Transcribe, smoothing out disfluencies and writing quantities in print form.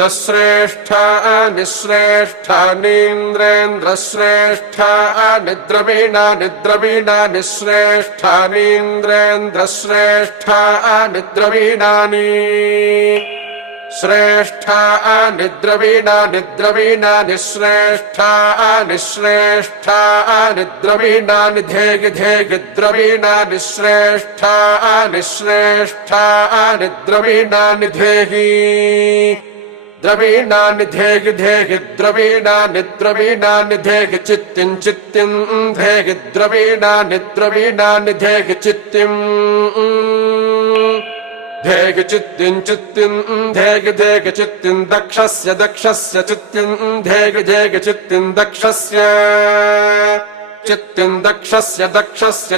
निद्रश्रेष्ठानि श्रेष्ठानीन्द्रेन्द्रश्रेष्ठानि द्रवीणानि द्रवीणानि श्रेष्ठानीन्द्रेन्द्रश्रेष्ठानि द्रवीणानि श्रेष्ठानि द्रवीणानि द्रवीणानि श्रेष्ठानि श्रेष्ठानि द्रवीणानि धेहि धेहि द्रवीणानि श्रेष्ठानि श्रेष्ठानि द्रवीणानि धेहि द्रवीणानि धेहि धेहि द्रवीणानि द्रवीणानि धेहि चित्तिं चित्तिं धेहि द्रवीणानि द्रवीणानि धेहि चित्तिं धेहि चित्तिं चित्तिं धेहि धेहि चित्तिं दक्षस्य दक्षस्य चित्तिं धेहि धेहि चित्तिं दक्षस्य चित्तिं दक्षस्य दक्षस्य